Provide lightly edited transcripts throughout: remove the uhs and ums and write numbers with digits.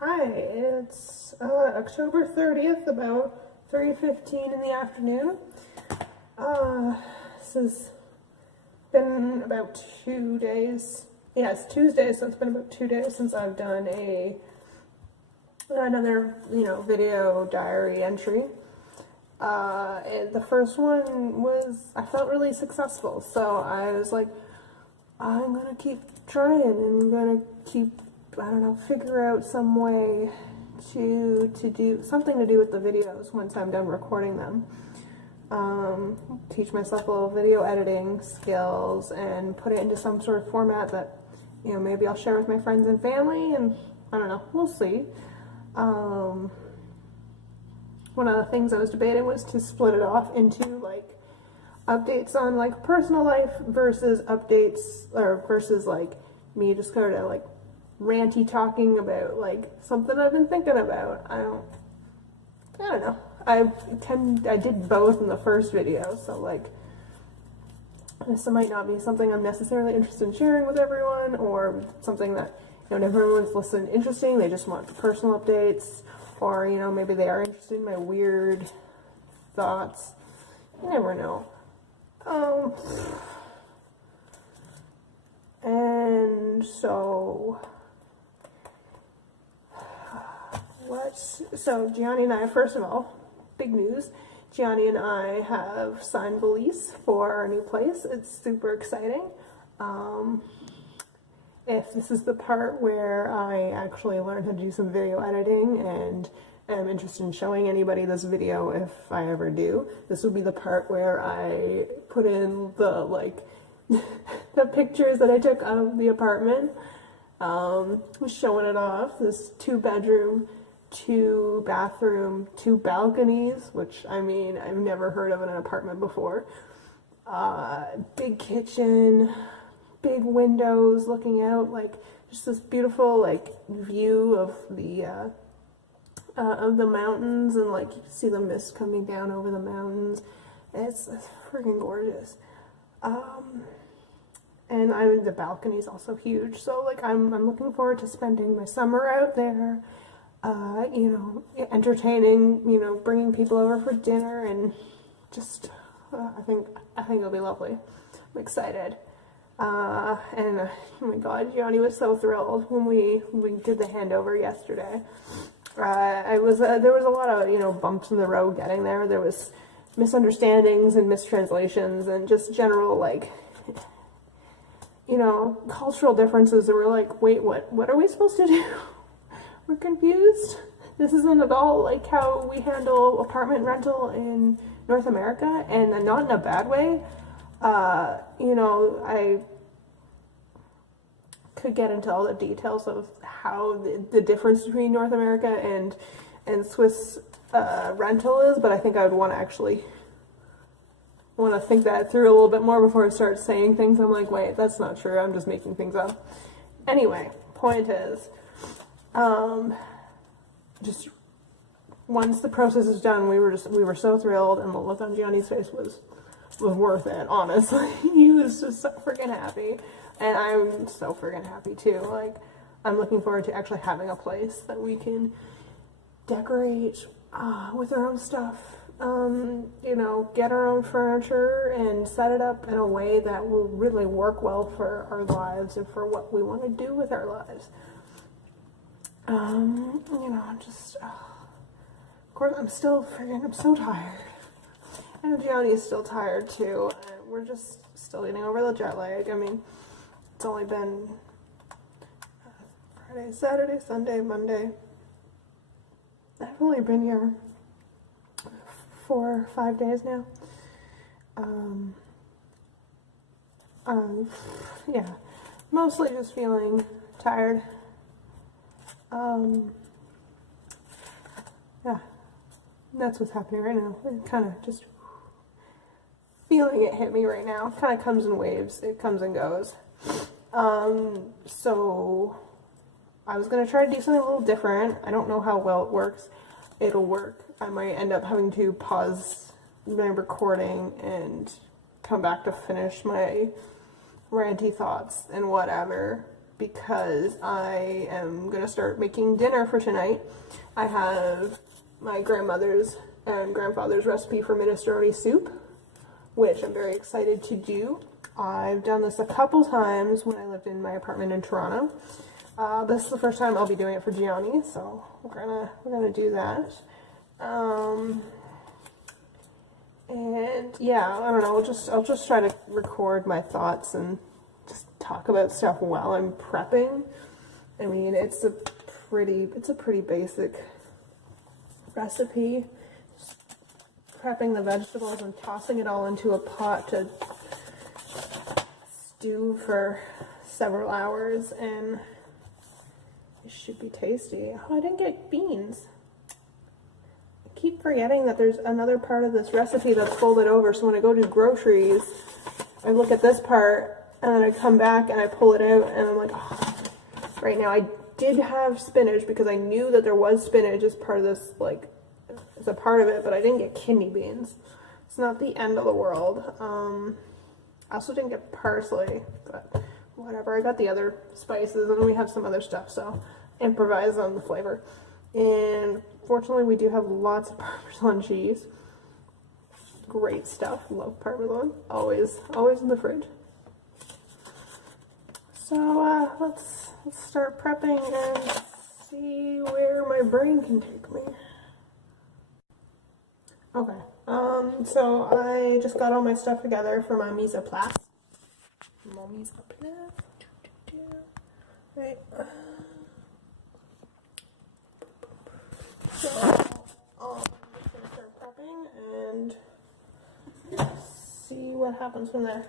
Hi, it's October 30th, about 3:15 in the afternoon. This has been about 2 days. Yeah, it's Tuesday, so it's been about 2 days since I've done another, video diary entry. And the first one I felt really successful, so I was like, I'm gonna keep trying and I'm gonna keep, figure out some way to do something to do with the videos once I'm done recording them. Teach myself a little video editing skills and put it into some sort of format that, maybe I'll share with my friends and family, and I don't know, we'll see. One of the things I was debating was to split it off into like updates on like personal life versus like me just kind of like ranty talking about like something I've been thinking about. I don't know. I did both in the first video, so like this might not be something I'm necessarily interested in sharing with everyone, or something that everyone's listening interesting. They just want the personal updates, or maybe they are interested in my weird thoughts. You never know. And so Gianni and I, first of all, big news, Gianni and I have signed the lease for our new place. It's super exciting. If this is the part where I actually learn how to do some video editing and am interested in showing anybody this video, if I ever do, this will be the part where I put in the the pictures that I took of the apartment, showing it off. This 2-bedroom, 2-bathroom, 2 balconies, which I've never heard of in an apartment before. Big kitchen, big windows looking out, like just this beautiful view of the mountains, and like you can see the mist coming down over the mountains. It's freaking gorgeous. And the balcony is also huge, so like I'm looking forward to spending my summer out there, entertaining, bringing people over for dinner, and just I think it'll be lovely. I'm excited. And oh my God, Gianni was so thrilled when we did the handover yesterday. There was a lot of bumps in the road getting there. There was misunderstandings and mistranslations and just general cultural differences that were like, wait, what are we supposed to do? We're confused. This isn't at all like how we handle apartment rental in North America, and not in a bad way. I could get into all the details of how the difference between North America and Swiss rental is, but I think I would want to think that through a little bit more before I start saying things. I'm like, wait, that's not true. I'm just making things up. Anyway, point is, just once the process is done, we were so thrilled, and the look on Gianni's face was worth it, honestly. He was just so freaking happy, and I'm so freaking happy too. Like, I'm looking forward to actually having a place that we can decorate with our own stuff, get our own furniture and set it up in a way that will really work well for our lives and for what we want to do with our lives. Of course, I'm so tired. And Gianni is still tired too. We're just still getting over the jet lag. It's only been Friday, Saturday, Sunday, Monday. I've only been here 4 or 5 days now. Yeah, mostly just feeling tired. Yeah, that's what's happening right now. Kind of just feeling it hit me right now. Kind of comes in waves. It comes and goes. So I was going to try to do something a little different. I don't know how well it works. It'll work. I might end up having to pause my recording and come back to finish my ranty thoughts and whatever. because I am gonna start making dinner for tonight. I have my grandmother's and grandfather's recipe for minestrone soup, which I'm very excited to do. I've done this a couple times when I lived in my apartment in Toronto. This is the first time I'll be doing it for Gianni, so we're gonna do that. And yeah, I don't know. I'll just try to record my thoughts and just talk about stuff while I'm prepping. I mean, it's a pretty basic recipe. Just prepping the vegetables and tossing it all into a pot to stew for several hours, and it should be tasty. Oh, I didn't get beans. I keep forgetting that there's another part of this recipe that's folded over, so when I go do groceries, I look at this part, and then I come back and I pull it out, and I'm like, oh. Right now I did have spinach because I knew that there was spinach as part of this, like, as a part of it, but I didn't get kidney beans. It's not the end of the world. I also didn't get parsley, but whatever. I got the other spices, and we have some other stuff, so improvise on the flavor. And fortunately, we do have lots of Parmesan cheese. Great stuff. Love Parmesan. Always in the fridge. So let's start prepping and see where my brain can take me. Okay. So I just got all my stuff together for my mise en place. Right. So I'm just gonna start prepping and see what happens from there.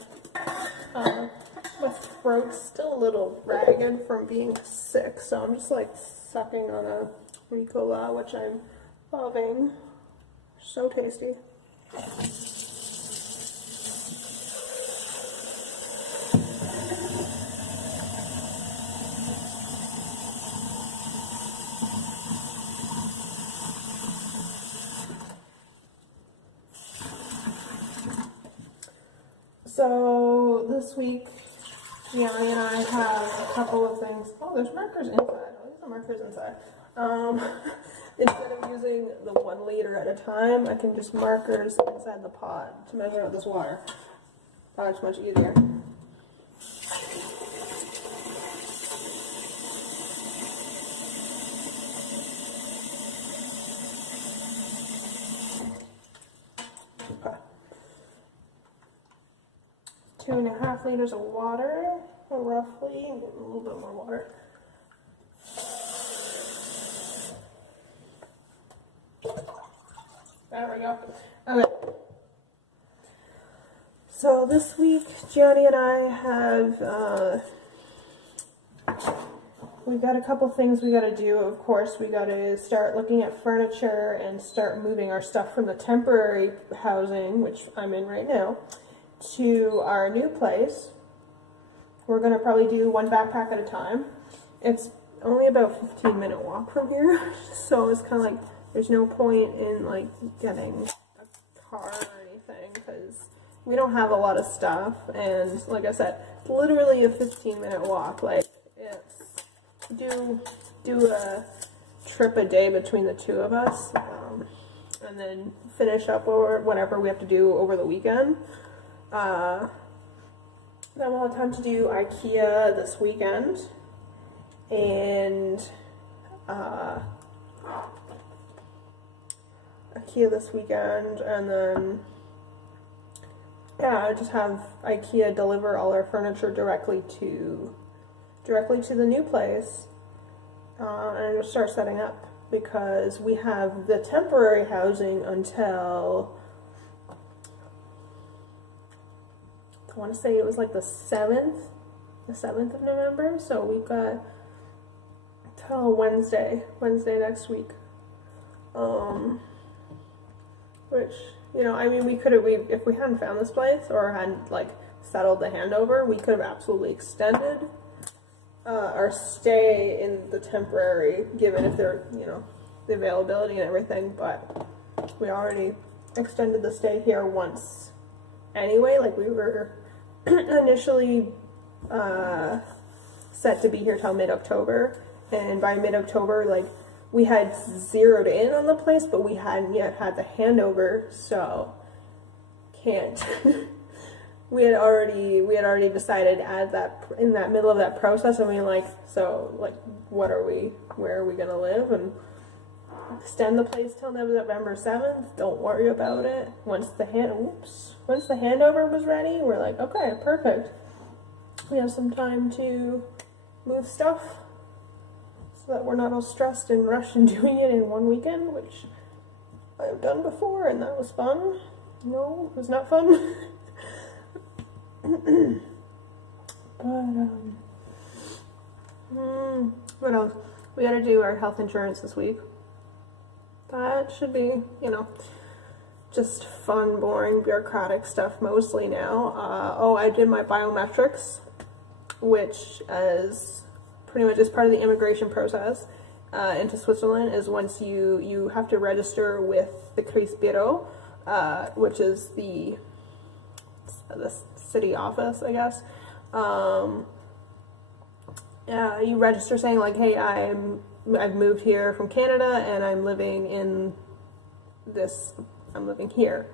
My throat's still a little ragged from being sick, so I'm just like sucking on a Ricola, which I'm loving. So tasty. So this week, Gianni and I have a couple of things. Oh, there's markers inside. Oh, these are markers inside. Instead of using the 1 liter at a time, I can just markers inside the pot to measure out this water. That's much easier. Okay. 2.5 liters of water, roughly, a little bit more water. There we go. Okay. So this week, Gianni and I have, we've got a couple things we got to do. Of course, we got to start looking at furniture and start moving our stuff from the temporary housing, which I'm in right now, to our new place. We're going to probably do one backpack at a time. It's only about a 15-minute walk from here, so it's kind of like there's no point in like getting a car or anything because we don't have a lot of stuff, and like I said, it's literally a 15-minute walk. Like, it's do a trip a day between the two of us, and then finish up or whatever we have to do over the weekend. Then we'll have time to do IKEA this weekend, and and then yeah, just have IKEA deliver all our furniture directly to the new place, and just start setting up, because we have the temporary housing until, I want to say it was like the 7th of November, so we've got till Wednesday next week, which, you know, I mean, if we hadn't found this place or hadn't like settled the handover, we could have absolutely extended our stay in the temporary, given if they're, you know, the availability and everything, but we already extended the stay here once anyway. Like, we were initially set to be here till mid-October, and by mid-October, like, we had zeroed in on the place, but we hadn't yet had the handover, so can't. we had already decided at that, in that middle of that process, I mean, like, so, like, where are we gonna live, and extend the place till November 7th, don't worry about it. Once the handover was ready, we're like, okay, perfect. We have some time to move stuff so that we're not all stressed and rushed and doing it in one weekend, which I've done before, and that was fun. No, it was not fun. What else? We gotta do our health insurance this week. That should be, you know, just fun, boring, bureaucratic stuff mostly now. Oh, I did my biometrics, which is pretty much is part of the immigration process into Switzerland. Is once you have to register with the Kreisbüro, which is the city office, I guess. You register saying like, hey, I've moved here from Canada and I'm living here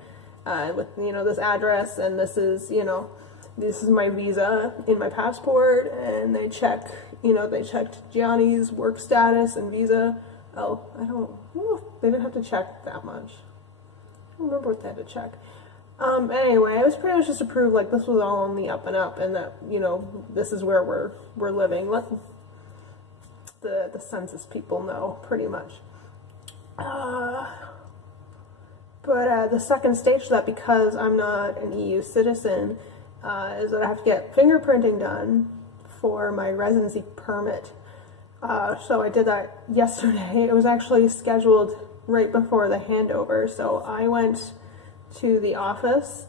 with, you know, this address, and this is, you know, this is my visa in my passport, and they checked Gianni's work status and visa. Oh, I don't know if they didn't have to check that much. I don't remember what they had to check. Anyway, it was pretty much just to prove like this was all on the up and up, and that, you know, this is where we're living. Let the census people know, pretty much. But the second stage to that, because I'm not an EU citizen, is that I have to get fingerprinting done for my residency permit. So I did that yesterday. It was actually scheduled right before the handover, so I went to the office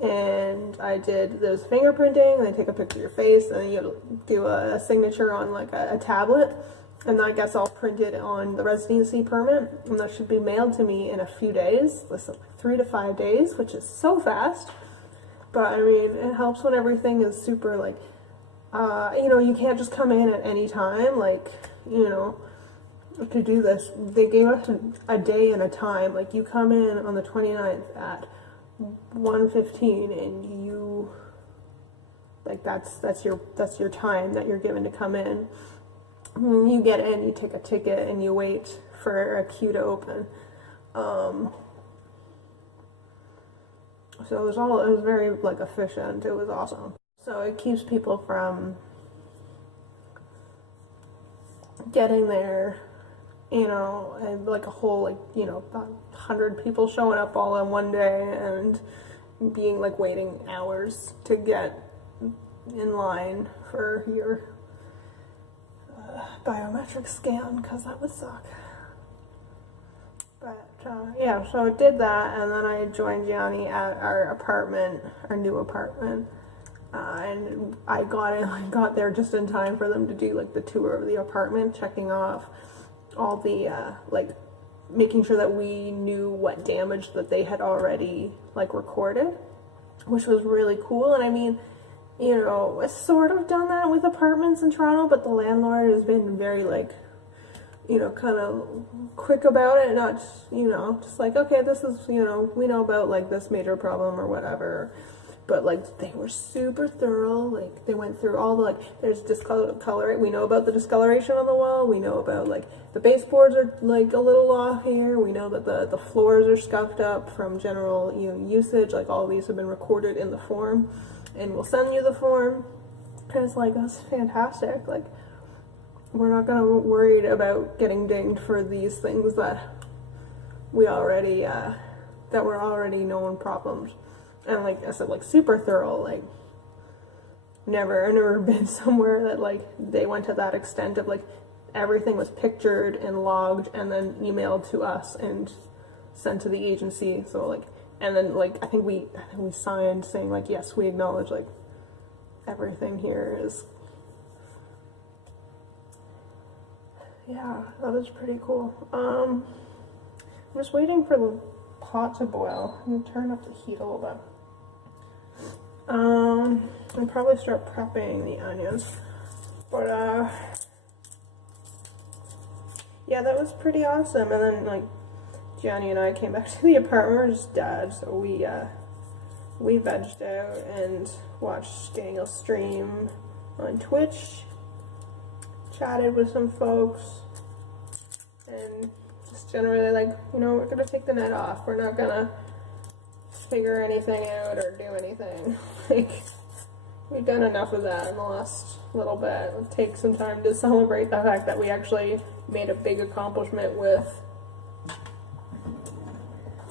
and I did those fingerprinting, and they take a picture of your face, and then you do a signature on like a tablet, and that gets all printed on the residency permit, and that should be mailed to me in a few days. Listen, 3 to 5 days, which is so fast. But I mean, it helps when everything is super like, you know, you can't just come in at any time, like, you know, to do this. They gave us a day and a time, like you come in on the 29th at 1:15, and you, like, that's your time that you're given to come in. You get in, you take a ticket, and you wait for a queue to open. So it was very like efficient. It was awesome. So it keeps people from getting there, you know, and like a whole, like, you know, 100 people showing up all in one day and being like waiting hours to get in line for your biometric scan, because that would suck. But yeah, so I did that, and then I joined Gianni at our new apartment, and I got there just in time for them to do like the tour of the apartment, checking off all the like making sure that we knew what damage that they had already like recorded, which was really cool. And I mean, you know, it's sort of done that with apartments in Toronto, but the landlord has been very like, you know, kind of quick about it, not just, you know, just like, okay, this is, you know, we know about like this major problem or whatever. But like they were super thorough. Like they went through all the, like, there's discoloration. We know about the discoloration on the wall. We know about like the baseboards are like a little off here. We know that the floors are scuffed up from general, you know, usage. Like all these have been recorded in the form, and we'll send you the form. And it's like, that's fantastic. Like, we're not gonna be worried about getting dinged for these things that we already that were already known problems. And like I said, like super thorough. Like I've never been somewhere that like they went to that extent of like everything was pictured and logged and then emailed to us and sent to the agency. So like, and then like I think we signed saying like, yes, we acknowledge like everything here is. Yeah, that was pretty cool. I'm just waiting for the pot to boil. I'm gonna turn up the heat a little bit. I'll probably start prepping the onions. But yeah, that was pretty awesome. And then like Gianni and I came back to the apartment. We were just dead, so we vegged out and watched Daniel stream on Twitch, chatted with some folks, and just generally like, you know, we're gonna take the night off. We're not gonna figure anything out or do anything. Like, we've done enough of that in the last little bit. We'll take some time to celebrate the fact that we actually made a big accomplishment with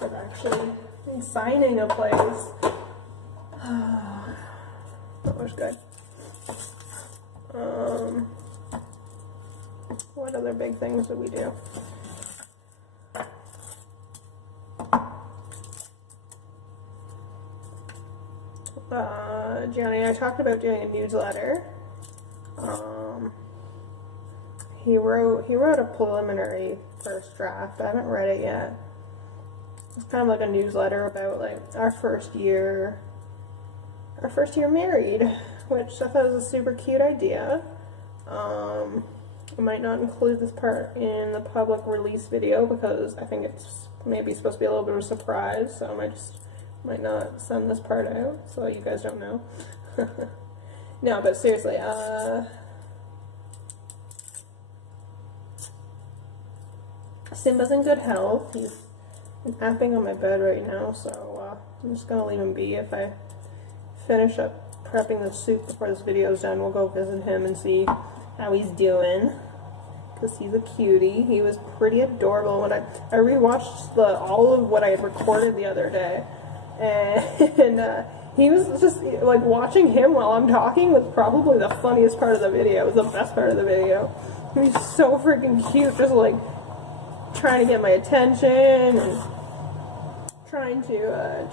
actually signing a place. That was good. What other big things did we do? Gianni and I talked about doing a newsletter. He wrote a preliminary first draft. I haven't read it yet. It's kind of like a newsletter about like our first year married, which I thought was a super cute idea. I might not include this part in the public release video because I think it's maybe supposed to be a little bit of a surprise, so I might not send this part out so you guys don't know. No, but seriously, Simba's in good health. He's napping on my bed right now, so I'm just gonna leave him be. If I finish up prepping the soup before this video is done, we'll go visit him and see how he's doing, because he's a cutie. He was pretty adorable. When I rewatched all of what I had recorded the other day, and he was just like, watching him while I'm talking was probably the funniest part of the video. It was the best part of the video. He's so freaking cute, just like trying to get my attention and trying to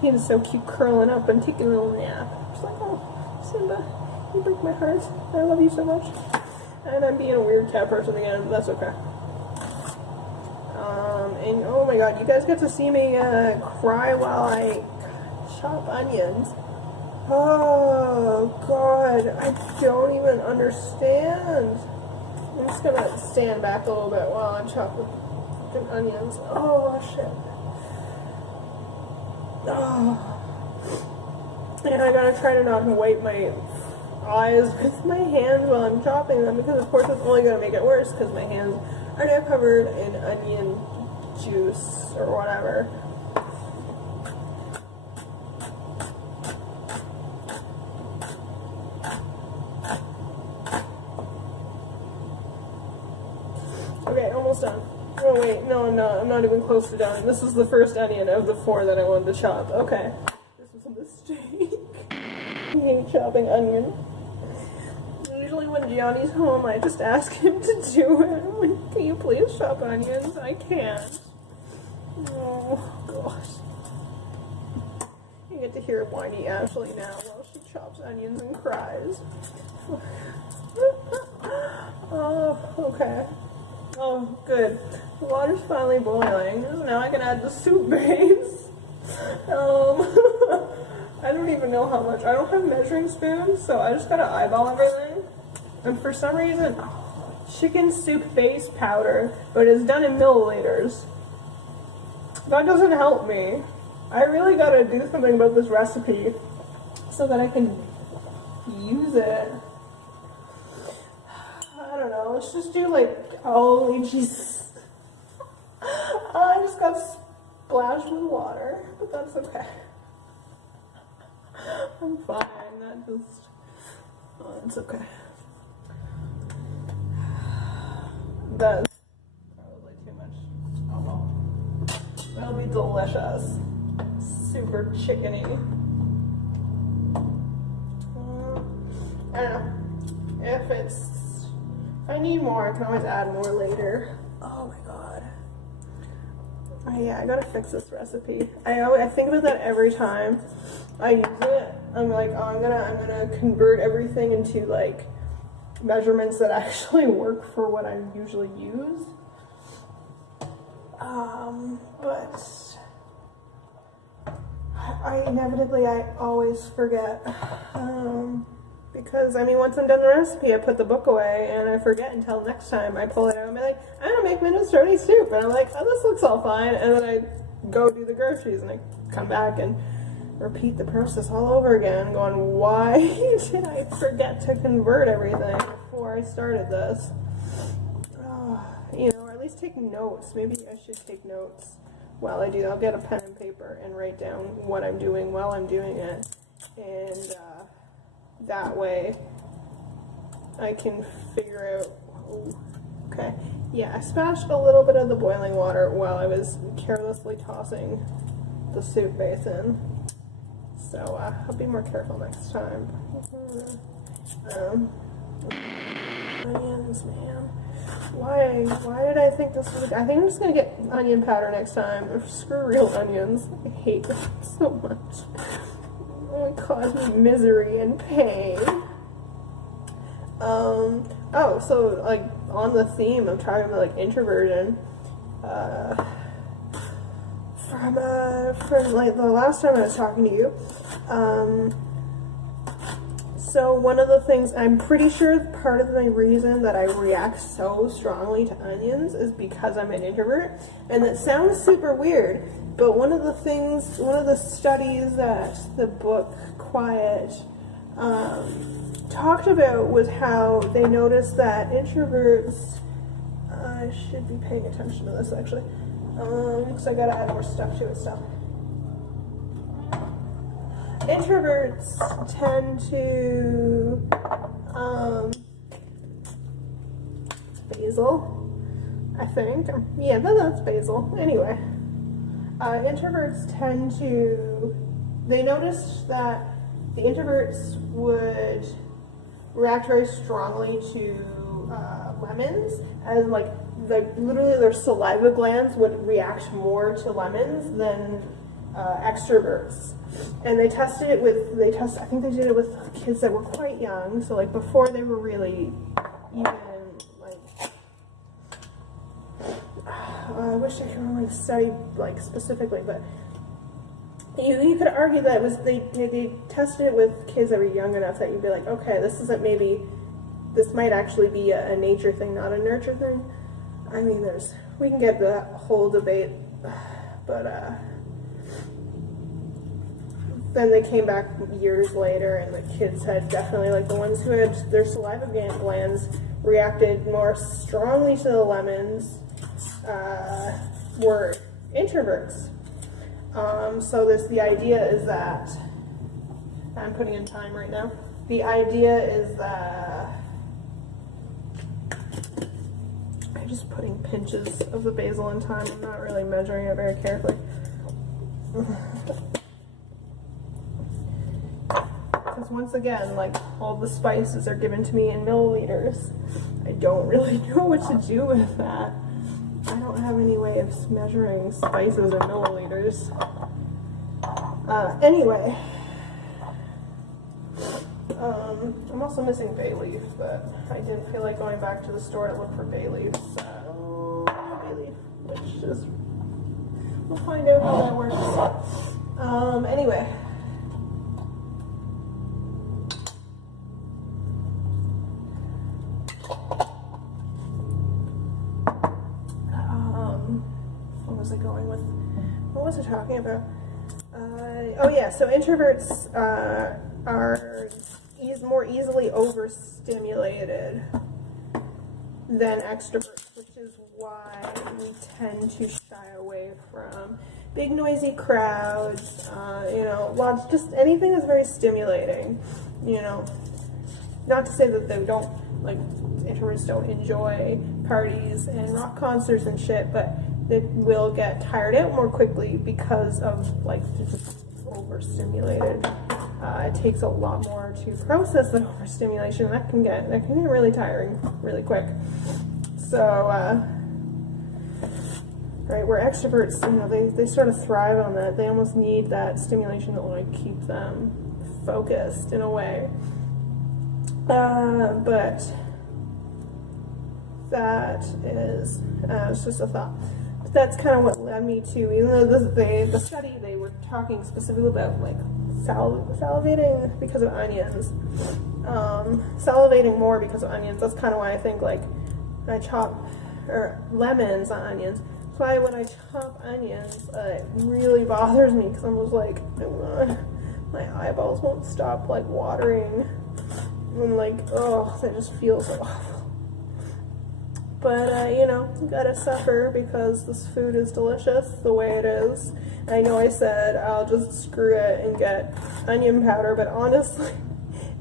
he was so cute, curling up and taking a little nap. Just like, oh, Simba, you break my heart. I love you so much. And I'm being a weird cat person again, but that's okay. And oh my god, you guys get to see me cry while I chop onions. Oh god, I don't even understand. I'm just gonna stand back a little bit while I chop the onions. Oh shit. Oh. And I gotta try to not wipe my eyes with my hands while I'm chopping them, because of course it's only gonna make it worse because my hands are now covered in onion juice or whatever. Okay, almost done. Oh wait, no I'm not. I'm not even close to done. This is the first onion of the 4 that I wanted to chop. Okay. This was a mistake. I hate chopping onion. Usually when Gianni's home, I just ask him to do it. I'm like, can you please chop onions? I can't. Oh, gosh. You get to hear whiny Ashley now while she chops onions and cries. Oh, okay. Oh, good. The water's finally boiling. Now I can add the soup base. I don't even know how much. I don't have measuring spoons, so I just gotta eyeball everything. And for some reason, chicken soup base powder, but it's done in milliliters. That doesn't help me. I really gotta do something about this recipe so that I can use it. I don't know, let's just do like, holy Jesus. I just got splashed with water, but that's okay. I'm fine, that just, oh, it's okay. That's probably too much. Oh well. It'll be delicious. Super chickeny. I don't know. If I need more, I can always add more later. Oh my god. Oh yeah, I gotta fix this recipe. I think about that every time I use it. I'm like, oh, I'm gonna convert everything into like measurements that actually work for what I usually use. But I inevitably always forget. Because, I mean, once I'm done the recipe, I put the book away, and I forget until next time I pull it out and be like, I'm gonna make minestrone soup, and I'm like, oh, this looks all fine, and then I go do the groceries, and I come back and repeat the process all over again, going, why did I forget to convert everything before I started this? You know, or at least take notes. Maybe I should take notes while I do that. I'll get a pen and paper and write down what I'm doing while I'm doing it, and that way I can figure out, oh, okay, yeah, I splashed a little bit of the boiling water while I was carelessly tossing the soup base in, so I'll be more careful next time. Onions, man. Why did I think this was, I think I'm just gonna get onion powder next time. Screw real onions. I hate them so much. It caused me misery and pain. Oh, so like on the theme of talking about like introversion, from like the last time I was talking to you, so one of the things, I'm pretty sure part of the reason that I react so strongly to onions is because I'm an introvert, and that sounds super weird, but one of the studies that the book Quiet talked about was how they noticed that introverts, I should be paying attention to this actually, because I gotta add more stuff to it still. Introverts tend to, basil, I think. Yeah, that's basil. Anyway, introverts tend to, they noticed that the introverts would react very strongly to lemons, as like literally their saliva glands would react more to lemons than extroverts. And they tested it with, I think they did it with kids that were quite young, so like before they were really even like, I wish I could remember the study like specifically, but you could argue that it was, they tested it with kids that were young enough that you'd be like, okay, this isn't, maybe this might actually be a nature thing, not a nurture thing. I mean, we can get the whole debate, but then they came back years later, and the kids had definitely, like the ones who had their saliva glands reacted more strongly to the lemons, were introverts. So the idea is that, I'm putting in time right now, the idea is that, I'm just putting pinches of the basil in time, I'm not really measuring it very carefully. Because once again, like, all the spices are given to me in milliliters. I don't really know what to do with that. I don't have any way of measuring spices in milliliters. Anyway, I'm also missing bay leaf, but I didn't feel like going back to the store to look for bay leaf, so bay leaf, which is, we'll find out how that works. Anyway. What was I talking about? Oh yeah, so introverts are more easily overstimulated than extroverts, which is why we tend to shy away from big noisy crowds, you know, just anything that's very stimulating, you know. Not to say that they don't, like, introverts don't enjoy parties and rock concerts and shit, but it will get tired out more quickly because of, like, just overstimulated. It takes a lot more to process than overstimulation, and that can get really tiring really quick. So, right, where extroverts, you know, they sort of thrive on that. They almost need that stimulation that will, like, keep them focused in a way. But that is, it's just a thought. But that's kind of what led me to, even though the study, they were talking specifically about, like, salivating because of onions. salivating more because of onions. That's kind of why I think like when I chop or lemons, not onions. That's why when I chop onions, it really bothers me because I'm just like, my eyeballs won't stop like watering. And like, oh, that just feels so awful. But, you know, you gotta suffer because this food is delicious the way it is. I know I said I'll just screw it and get onion powder, but honestly,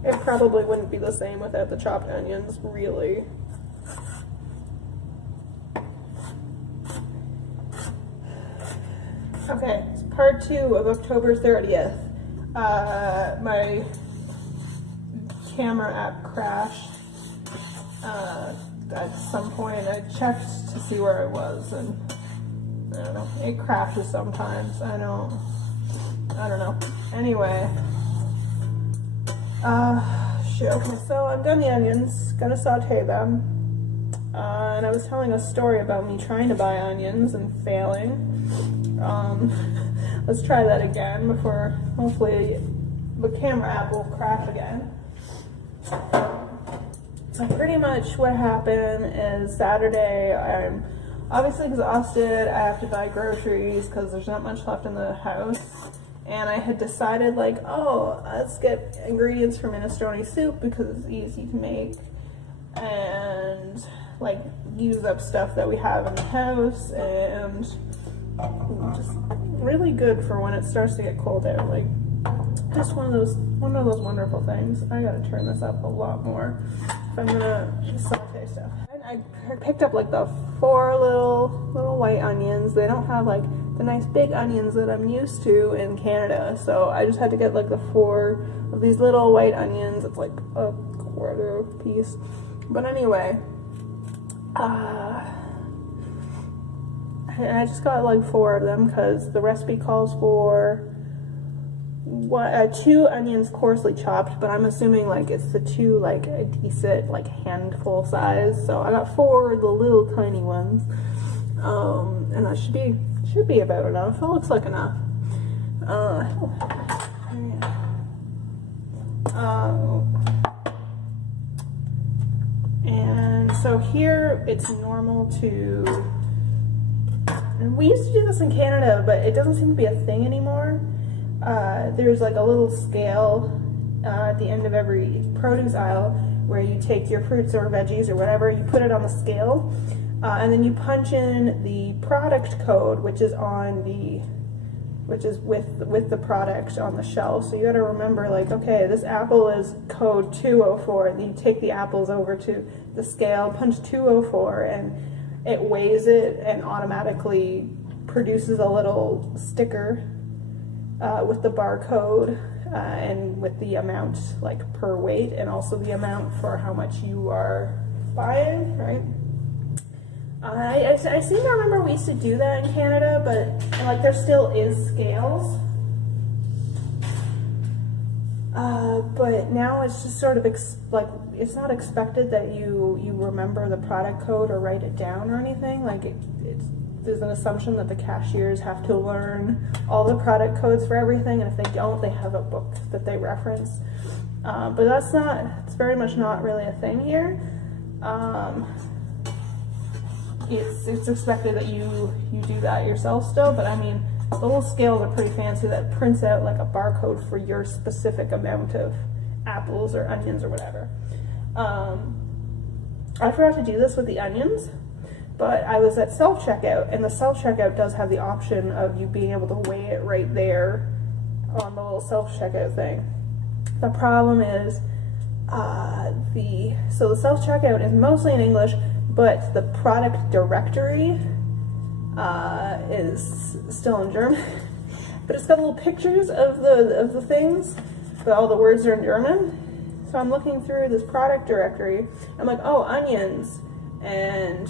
it probably wouldn't be the same without the chopped onions, really. Okay, it's part 2 of October 30th. My camera app crashed. At some point I checked to see where I was, and I don't know, it crashes sometimes. I don't know. Anyway, shoot. Okay, so I've done the onions, gonna saute them, and I was telling a story about me trying to buy onions and failing. Let's try that again before hopefully the camera app will crash again. So pretty much what happened is Saturday, I'm obviously exhausted. I have to buy groceries because there's not much left in the house. And I had decided like, oh, let's get ingredients for minestrone soup because it's easy to make. And like use up stuff that we have in the house, and just really good for when it starts to get cold out. Like just one of those wonderful things. I gotta turn this up a lot more if I'm gonna saute stuff. I picked up like the 4 little white onions. They don't have like the nice big onions that I'm used to in Canada, so I just had to get like the 4 of these little white onions. It's like a quarter piece. But anyway, I just got like 4 of them because the recipe calls for 2 onions coarsely chopped, but I'm assuming like it's the 2 like a decent like handful size. So I got 4 of the little tiny ones, and that should be about enough. It looks like enough. And so here it's normal to, and we used to do this in Canada, but it doesn't seem to be a thing anymore. There's like a little scale at the end of every produce aisle where you take your fruits or veggies or whatever, you put it on the scale, and then you punch in the product code, which is with the product on the shelf. So you got to remember, like, okay, this apple is code 204, and then you take the apples over to the scale, punch 204, and it weighs it and automatically produces a little sticker with the barcode and with the amount like per weight, and also the amount for how much you are buying, right? I seem to remember we used to do that in Canada, but like there still is scales. But now it's just sort of like it's not expected that you remember the product code or write it down or anything. Like there's an assumption that the cashiers have to learn all the product codes for everything, and if they don't, they have a book that they reference. But it's very much not really a thing here. It's expected that you do that yourself still, but I mean, the little scales are pretty fancy that prints out like a barcode for your specific amount of apples or onions or whatever. I forgot to do this with the onions, but I was at self-checkout, and the self-checkout does have the option of you being able to weigh it right there on the little self-checkout thing. The problem is, so the self-checkout is mostly in English, but the product directory is still in German. But it's got little pictures of the things, but all the words are in German. So I'm looking through this product directory. I'm like, oh, onions, and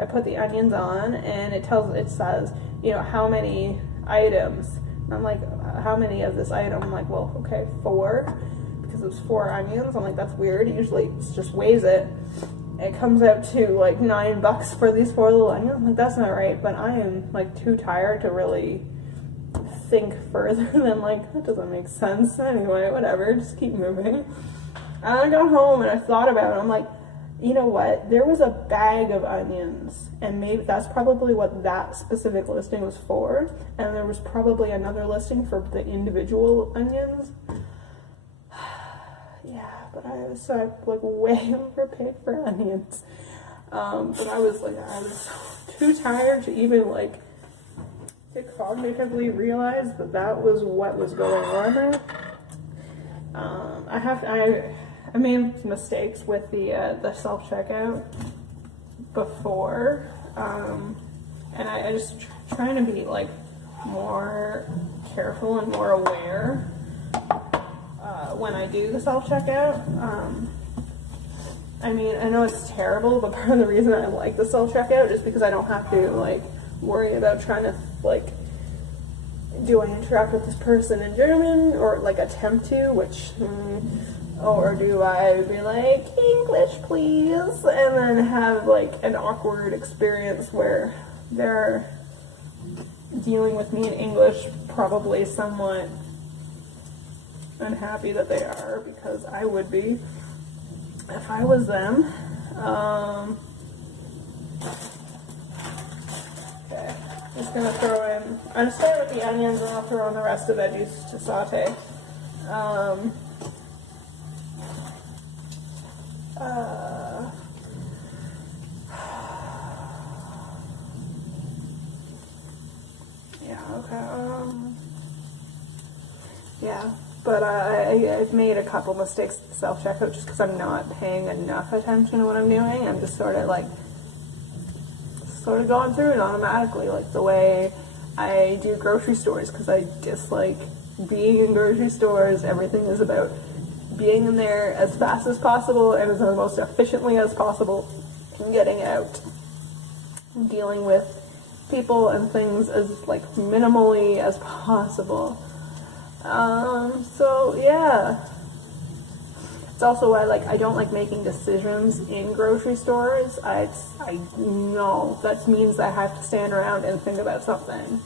I put the onions on, and it says, you know, how many items. And I'm like, how many of this item? I'm like, well, okay, 4, because it was 4 onions. I'm like, that's weird. Usually it just weighs it. It comes out to like $9 for these 4 little onions. I'm like, that's not right. But I am like too tired to really think further than like, that doesn't make sense. Anyway, whatever, just keep moving. And I got home and I thought about it. I'm like, you know what? There was a bag of onions, and maybe that's probably what that specific listing was for. And there was probably another listing for the individual onions. Yeah, but I like way overpaid for onions. But I was too tired to even like to cognitively realize that that was what was going on there. I made mistakes with the self-checkout before, and I just trying to be like more careful and more aware when I do the self-checkout. I mean, I know it's terrible, but part of the reason I like the self-checkout is because I don't have to like worry about trying to like, do I interact with this person in German or like attempt to, which or do I be like, English please, and then have like an awkward experience where they're dealing with me in English, probably somewhat unhappy that they are, because I would be if I was them. Okay, just gonna throw in, I'm gonna start with the onions and I'll throw in the rest of the veggies to saute. Yeah, okay. Yeah, but I've made a couple mistakes with self-checkout just because I'm not paying enough attention to what I'm doing. I'm just sort of going through it automatically, like the way I do grocery stores, because I dislike being in grocery stores. Everything is about being in there as fast as possible and as most efficiently as possible and getting out and dealing with people and things as like minimally as possible. So yeah, it's also why I don't like making decisions in grocery stores. I know that means I have to stand around and think about something.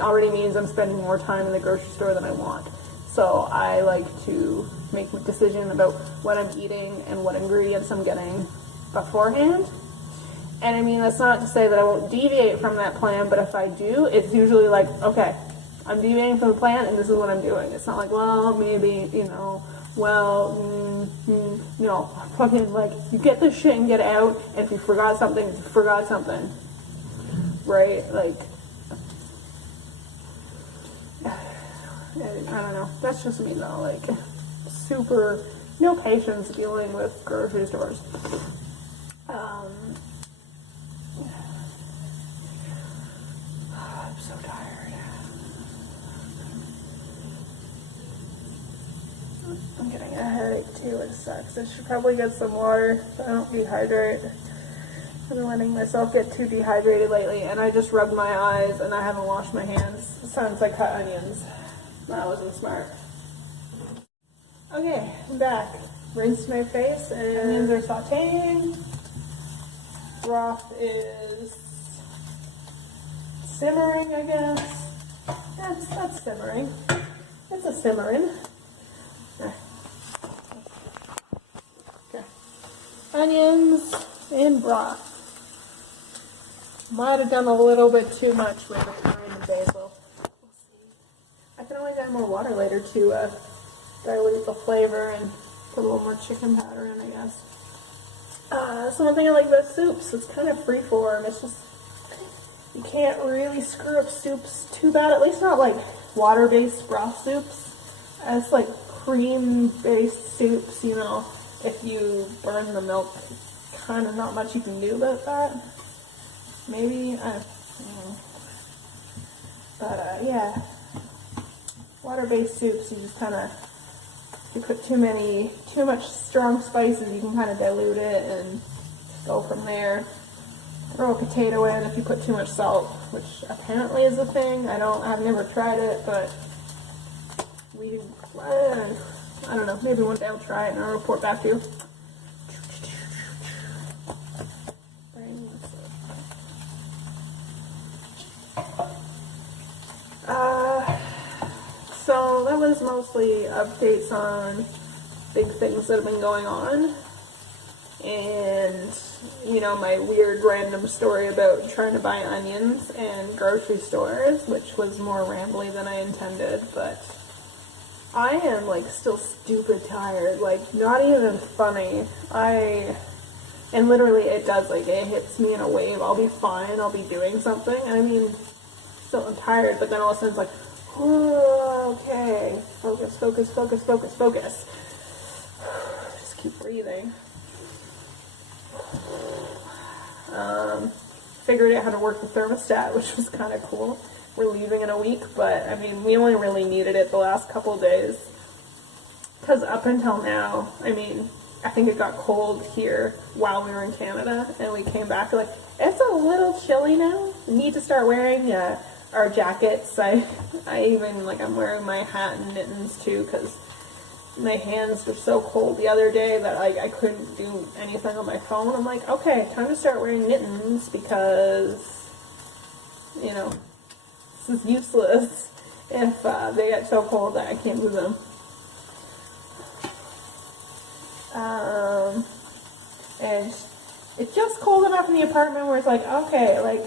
Already means I'm spending more time in the grocery store than I want. So I like to make a decision about what I'm eating and what ingredients I'm getting beforehand. And I mean, that's not to say that I won't deviate from that plan, but if I do, it's usually like, okay, I'm deviating from the plan and this is what I'm doing. It's not like, well, maybe, no, fucking like, you get this shit and get out, and if you forgot something, you forgot something, right? Like, I don't know, that's just me though, like, super, no patience dealing with grocery stores. I'm so tired. I'm getting a headache too, it sucks. I should probably get some water so I don't dehydrate. I've been letting myself get too dehydrated lately, and I just rubbed my eyes and I haven't washed my hands since I cut onions. That wasn't smart. Okay, I'm back. Rinsed my face and onions are sauteing. Broth is simmering, I guess. That's simmering. It's a simmering. Okay. Onions and broth. Might have done a little bit too much with the thyme and basil. We'll see. I can always add more water later to dilute the flavor and put a little more chicken powder in, I guess. So one thing I like about soups, it's kind of freeform. It's just, you can't really screw up soups too bad, at least not like water-based broth soups. It's like cream-based soups, if you burn the milk, kind of not much you can do about that. Maybe, I don't know. But, yeah. Water-based soups, you just kind of, if you put too much strong spices, you can kind of dilute it and go from there. Throw a potato in if you put too much salt, which apparently is a thing. I've never tried it, but I don't know, maybe one day I'll try it and I'll report back to you. So that was mostly updates on big things that have been going on. And, you know, my weird random story about trying to buy onions in grocery stores, which was more rambly than I intended, but I am, like, still stupid tired, like, not even funny. And literally it does, like, it hits me in a wave. I'll be fine, I'll be doing something, and I mean, still I'm tired, but then all of a sudden it's like, oh, okay, focus, focus, focus, focus, focus. Just keep breathing. Figured out how to work the thermostat, which was kind of cool. We're leaving in a week, but I mean, we only really needed it the last couple of days. Because up until now, I mean, I think it got cold here while we were in Canada, and we came back like, it's a little chilly now. We need to start wearing our jackets. I even, like, I'm wearing my hat and mittens too, because my hands were so cold the other day that I couldn't do anything on my phone. I'm like, okay, time to start wearing mittens because, you know, this is useless if they get so cold that I can't move them. And it's just cold enough in the apartment where it's like, okay, like,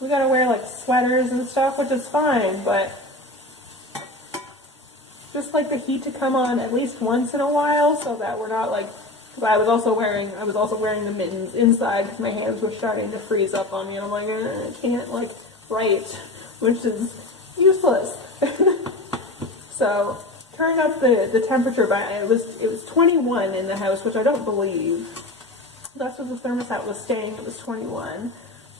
we gotta wear, like, sweaters and stuff, which is fine, but just like the heat to come on at least once in a while, so that we're not like, because I was also wearing the mittens inside because my hands were starting to freeze up on me, and I'm like, I can't, like, write, which is useless. So turned up the temperature by, it was 21 in the house, which I don't believe. That's what the thermostat was saying, it was 21.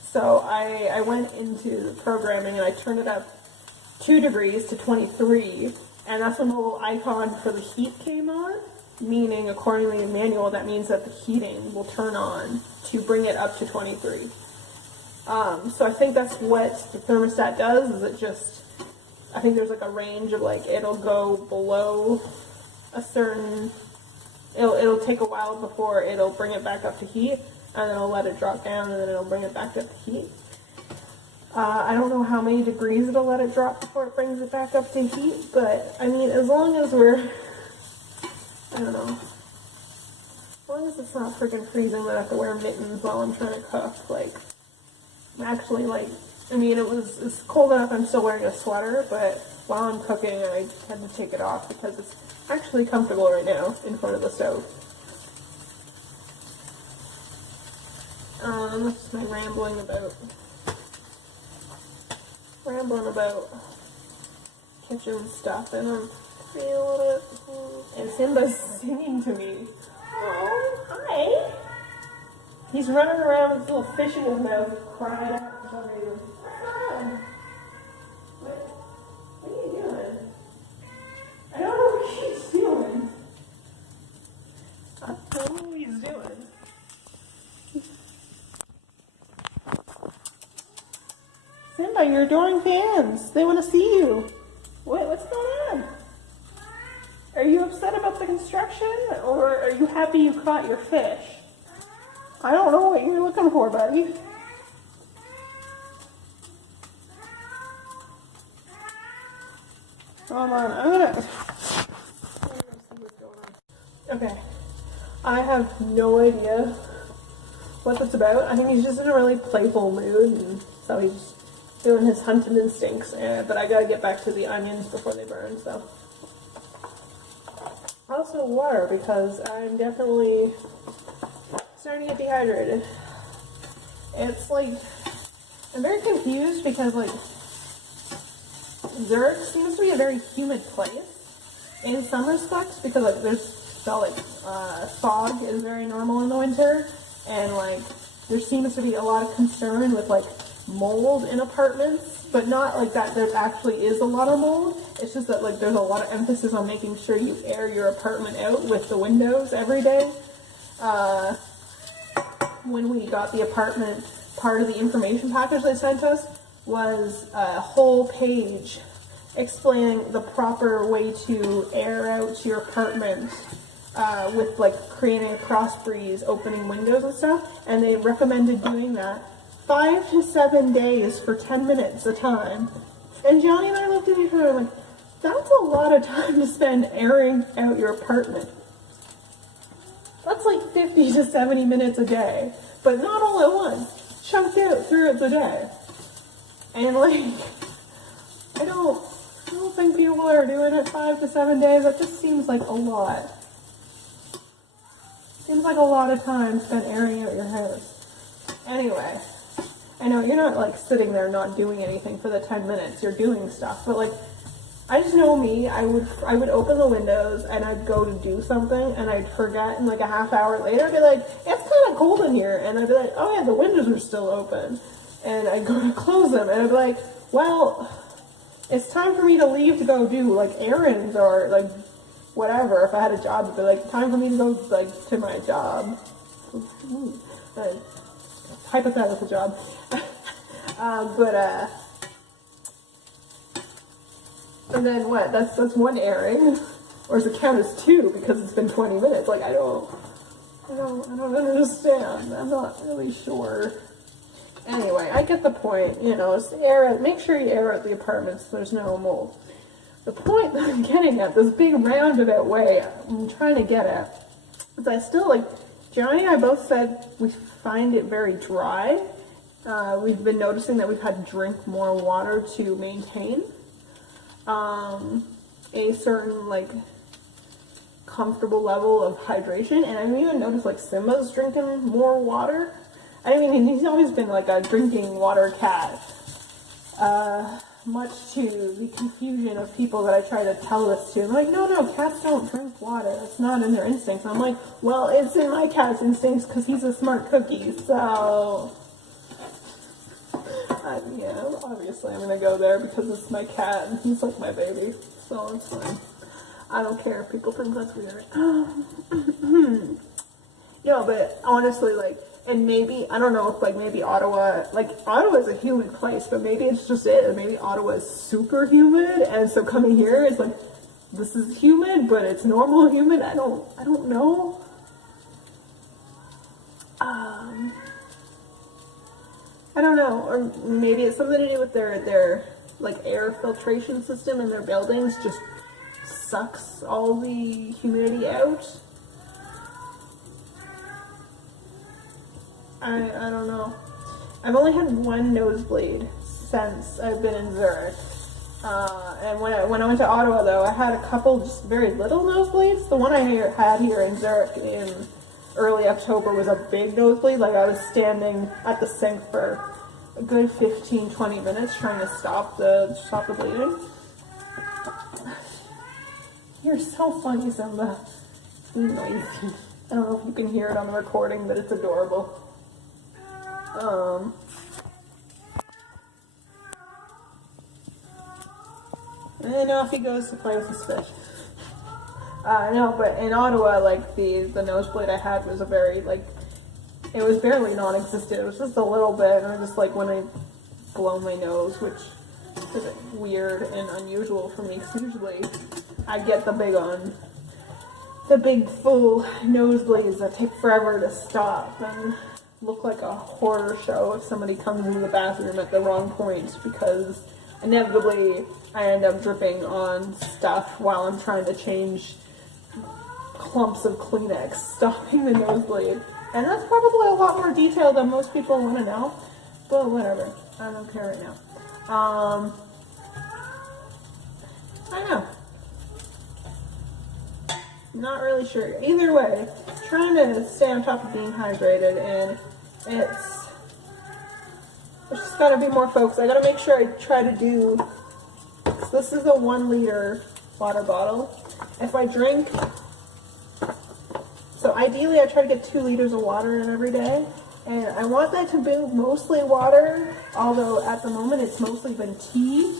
So I went into the programming and I turned it up 2 degrees to 23. And that's when the little icon for the heat came on, meaning, according to the manual, that means that the heating will turn on to bring it up to 23. So I think that's what the thermostat does, is it just, I think there's like a range of, like, it'll go below a certain, it'll take a while before it'll bring it back up to heat, and then it'll let it drop down, and then it'll bring it back up to heat. I don't know how many degrees it'll let it drop before it brings it back up to heat, but, I mean, as long as we're, I don't know, as long as it's not freaking freezing that I have to wear mittens while I'm trying to cook, like, actually, like, I mean, it's cold enough I'm still wearing a sweater, but while I'm cooking, I had to take it off because it's actually comfortable right now in front of the stove. That's my rambling about kitchen stuff, and I'm feeling it. And Simba's singing to me. Oh, hi! He's running around with his little fish in his mouth, crying out for some reason. What are you doing? I don't know what he's doing. I don't know what he's doing. Simba, your adoring fans, they want to see you. What's going on? Are you upset about the construction, or are you happy you caught your fish? I don't know what you're looking for, buddy. Come on, I'm gonna see what's going on. Okay, I have no idea what that's about. I think he's just in a really playful mood, and so he's doing his hunting instincts, but I gotta get back to the onions before they burn, so. Also water, because I'm definitely starting to get dehydrated. It's like, I'm very confused because, like, Zurich seems to be a very humid place in some respects, because, like, fog is very normal in the winter, and, like, there seems to be a lot of concern with, like, mold in apartments, but not like that there actually is a lot of mold. It's just that, like, there's a lot of emphasis on making sure you air your apartment out with the windows every day. When we got the apartment, part of the information package they sent us was a whole page explaining the proper way to air out your apartment with, like, creating a cross breeze, opening windows and stuff, and they recommended doing that 5 to 7 days for 10 minutes a time. And Johnny and I looked at each other like, That's a lot of time to spend airing out your apartment. That's like 50 to 70 minutes a day, but not all at once, chunked out throughout the day. And like, I don't think people are doing it 5 to 7 days. That just seems like a lot. Seems like a lot of time spent airing out your house. Anyway, I know you're not like sitting there not doing anything for the 10 minutes. You're doing stuff, but like, I just know me. I would open the windows and I'd go to do something and I'd forget, and like a half hour later I'd be like, it's kind of cold in here, and I'd be like, oh yeah, the windows are still open, and I'd go to close them and I'd be like, well, it's time for me to leave to go do like errands or like whatever. If I had a job, it'd be like time for me to go like to my job, hypothetical job. And then what? That's one airing, or does it count as two because it's been 20 minutes? Like I don't understand. I'm not really sure. Anyway, I get the point. You know, it's air it. Make sure you air out the apartment so there's no mold. The point that I'm getting at, this big roundabout way I'm trying to get at, is I still like. Johnny and I both said we find it very dry. We've been noticing that we've had to drink more water to maintain a certain like comfortable level of hydration, and I've even noticed like Simba's drinking more water. I mean, he's always been like a drinking water cat, much to the confusion of people that I try to tell this to. I'm like, no, cats don't drink water. It's not in their instincts. I'm like, well, it's in my cat's instincts because he's a smart cookie, so yeah, obviously I'm gonna go there because it's my cat and he's like my baby, so it's fine. I don't care if people think that's weird. No, but honestly, like, and maybe, I don't know if like maybe Ottawa is a humid place, but maybe it's just it. Maybe Ottawa is super humid, and so coming here is like, this is humid, but it's normal humid. I don't know. I don't know, or maybe it's something to do with their like air filtration system in their buildings just sucks all the humidity out. I don't know. I've only had one nosebleed since I've been in Zurich. And when I went to Ottawa though, I had a couple just very little nosebleeds. The one I had here in Zurich in early October was a big nosebleed. Like I was standing at the sink for a good 15-20 minutes trying to stop the bleeding. You're so funny, Simba. Noisy. I don't know if you can hear it on the recording, but it's adorable. And off he goes to play with his fish. No, but in Ottawa, like, the nosebleed I had was a very, like, it was barely non-existent. It was just a little bit, and just, like, when I blow my nose, which is weird and unusual for me, because usually I get the big full nosebleeds that take forever to stop, and look like a horror show if somebody comes into the bathroom at the wrong point, because inevitably I end up dripping on stuff while I'm trying to change clumps of Kleenex, stopping the nosebleed. And that's probably a lot more detail than most people want to know, but whatever, I don't care right now. I don't know. Not really sure. Either way, trying to stay on top of being hydrated, and it's just gotta be more focused. I gotta make sure I try to do, so this is a 1 liter water bottle. If I drink, so ideally I try to get 2 liters of water in every day, and I want that to be mostly water, although at the moment it's mostly been tea,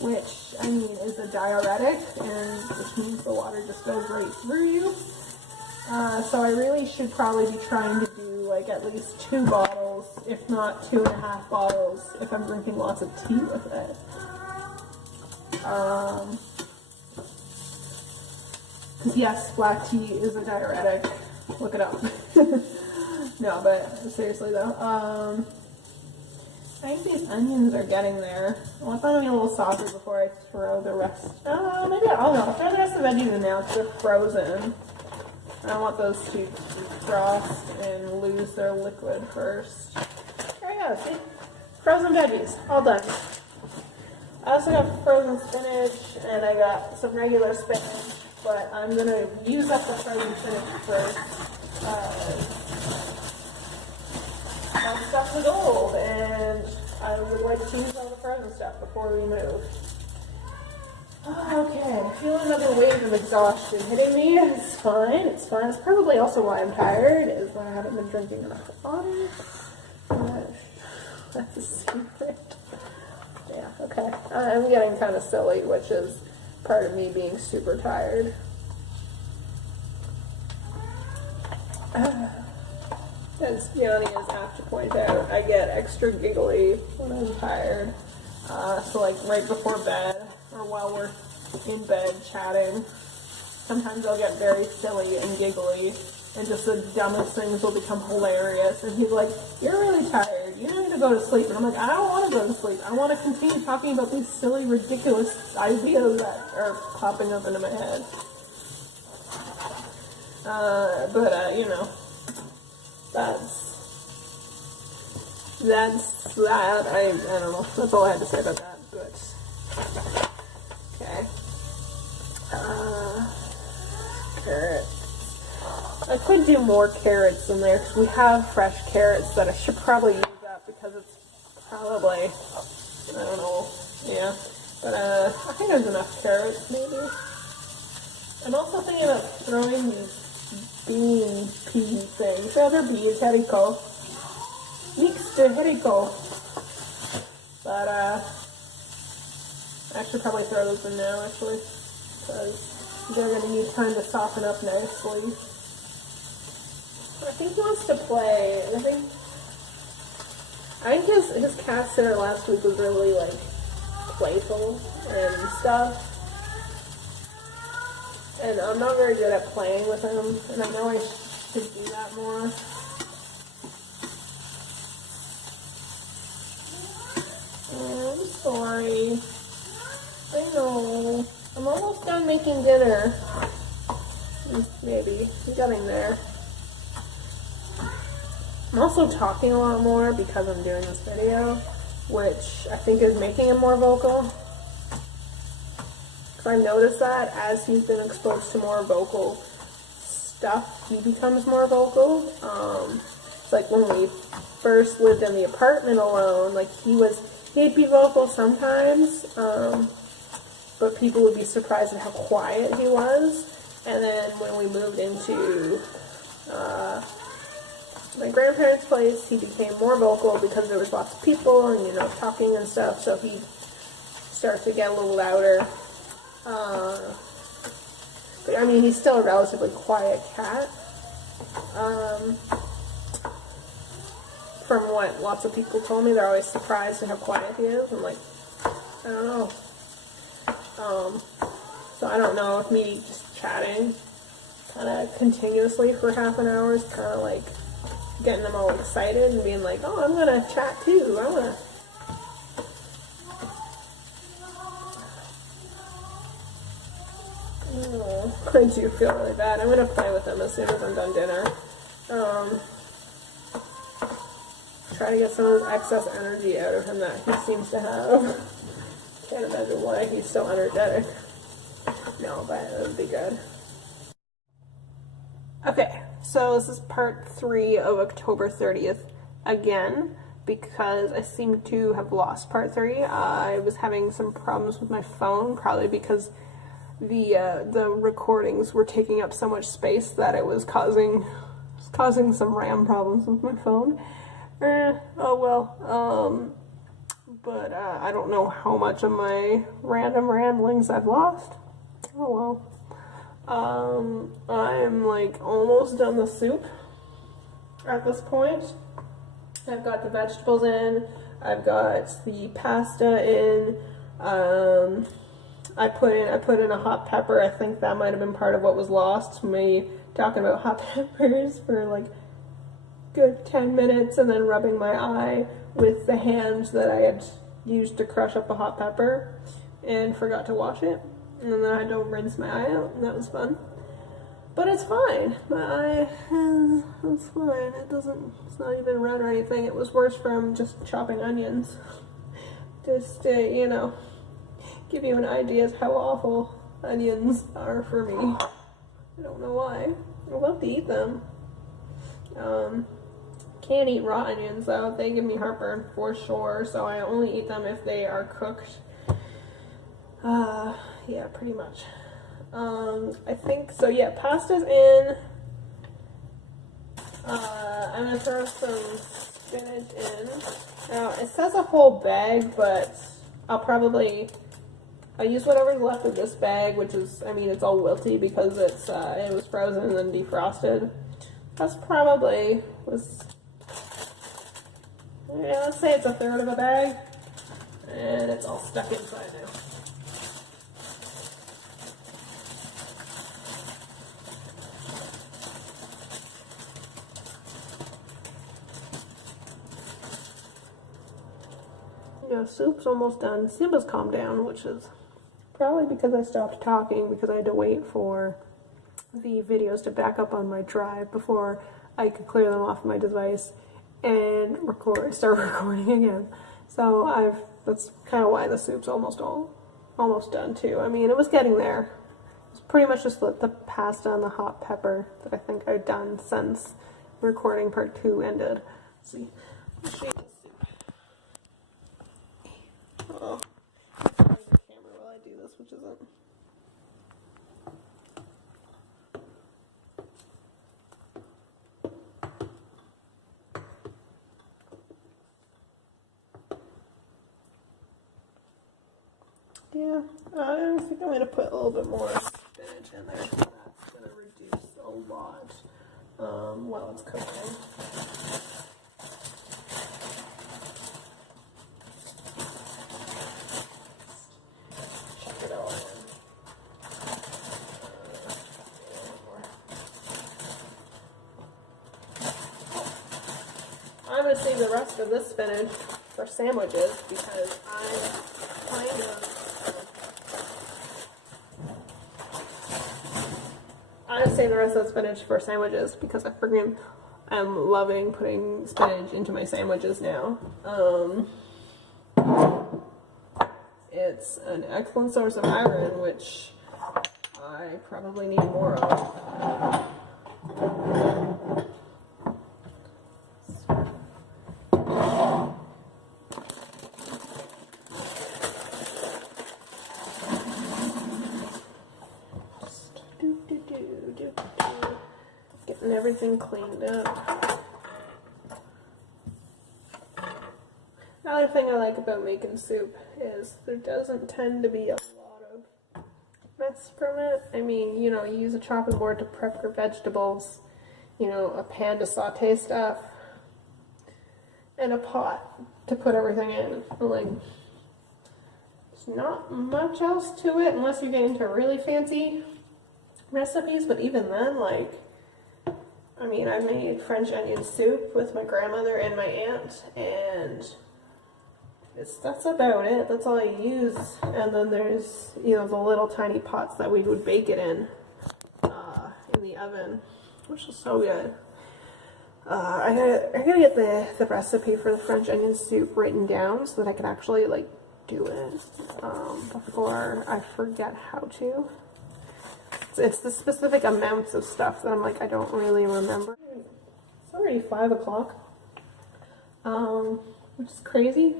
which, I mean, is a diuretic, and which means the water just goes right through you. So I really should probably be trying to do like at least 2 bottles, if not 2.5 bottles, if I'm drinking lots of tea with it. Because yes, black tea is a diuretic. Look it up. No, but seriously though, I think these onions are getting there. I want them to be a little softer before I throw the rest. Oh, maybe I'll throw the rest of the veggies in now because they're frozen. I don't want those to defrost and lose their liquid first. There you go, see? Frozen veggies, all done. I also got frozen spinach and I got some regular spinach, but I'm gonna use up the frozen spinach first. I'm stuff to gold, and I would like to use all the frozen stuff before we move. Okay, I feel another wave of exhaustion hitting me. It's fine, it's fine. It's probably also why I'm tired, is that I haven't been drinking enough water. But that's a secret. Yeah, okay. I'm getting kind of silly, which is part of me being super tired. As Johnny is apt to point out, I get extra giggly when I'm tired. So like right before bed, or while we're in bed chatting, sometimes I'll get very silly and giggly, and just the dumbest things will become hilarious. And he's like, "You're really tired. You need to go to sleep." And I'm like, "I don't want to go to sleep. I want to continue talking about these silly, ridiculous ideas that are popping up into my head." You know, that's that. I don't know. That's all I had to say about that. But okay. Carrots. I could do more carrots in there because we have fresh carrots that I should probably use up because it's probably, I don't know, yeah. But I think there's enough carrots maybe. I'm also thinking about throwing these bean pea things. Rather beans, haricot. Mixed haricot. But I should probably throw those in now actually, because they're going to need time to soften up nicely. I think he wants to play. I think his cat sitter last week was really like playful and stuff. And I'm not very good at playing with him, and I know I should do that more. I'm sorry. I know. I'm almost done making dinner. Maybe. I'm getting there. I'm also talking a lot more because I'm doing this video, which I think is making him more vocal. Because I've noticed that as he's been exposed to more vocal stuff, he becomes more vocal. Like when we first lived in the apartment alone, like he'd be vocal sometimes, but people would be surprised at how quiet he was. And then when we moved into my grandparents' place, he became more vocal because there was lots of people and, you know, talking and stuff, so he started to get a little louder. But I mean, he's still a relatively quiet cat. From what lots of people told me, they're always surprised at how quiet he is. I'm like, I don't know. So I don't know if me just chatting kind of continuously for half an hour is kind of like getting them all excited and being like, oh, I'm gonna chat too. I do feel really bad. I'm gonna play with him as soon as I'm done dinner. Try to get some of this excess energy out of him that he seems to have. Can't imagine why he's so energetic. No, but it would be good. Okay, so this is part 3 of October 30th again, because I seem to have lost part 3. I was having some problems with my phone, probably because the recordings were taking up so much space that it was causing some RAM problems with my phone. Oh well. But I don't know how much of my random ramblings I've lost. Oh well. I'm like almost done the soup at this point. I've got the vegetables in, I've got the pasta in, I put in a hot pepper. I think that might have been part of what was lost, me talking about hot peppers for like good 10 minutes and then rubbing my eye with the hands that I had used to crush up a hot pepper and forgot to wash it. And then I had to rinse my eye out, and that was fun. But it's fine. My eye, it's fine. It's not even red or anything. It was worse from just chopping onions. Just to, you know, give you an idea of how awful onions are for me. I don't know why. I love to eat them. Can't eat raw onions though. They give me heartburn for sure, so I only eat them if they are cooked. Yeah, pretty much. I think so. Yeah, pasta's in. I'm gonna throw some spinach in. Now it says a whole bag, but I'll use whatever's left of this bag, which is, I mean, it's all wilty because it was frozen and then defrosted. That's probably yeah, let's say it's a third of a bag, and it's all stuck inside now. Yeah, soup's almost done. Simba's calmed down, which is probably because I stopped talking because I had to wait for the videos to back up on my drive before I could clear them off my device and start recording again. So that's kind of why the soup's almost done too. I mean, it was getting there. It's pretty much just the pasta and the hot pepper that I think I've done since recording part 2 ended. Let's see. Let's show you the soup. Oh, I'm the camera while I do this, which isn't. Yeah, I think I'm going to put a little bit more spinach in there. So that's going to reduce a lot while it's cooking. Chuck it all in. I'm going to save the rest of this spinach for sandwiches because I save the rest of the spinach for sandwiches because I freaking am loving putting spinach into my sandwiches now. It's an excellent source of iron, which I probably need more of. Getting everything cleaned up. The other thing I like about making soup is there doesn't tend to be a lot of mess from it. I mean, you know, you use a chopping board to prep your vegetables, you know, a pan to saute stuff, and a pot to put everything in. Like, there's not much else to it unless you get into really fancy recipes, but even then, like, I mean, I made French onion soup with my grandmother and my aunt, and that's about it. That's all I use. And then there's, you know, the little tiny pots that we would bake it in the oven, which is so good. I gotta get the recipe for the French onion soup written down so that I can actually, like, do it before I forget how to. It's the specific amounts of stuff that I'm like, I don't really remember. It's already 5 o'clock, which is crazy.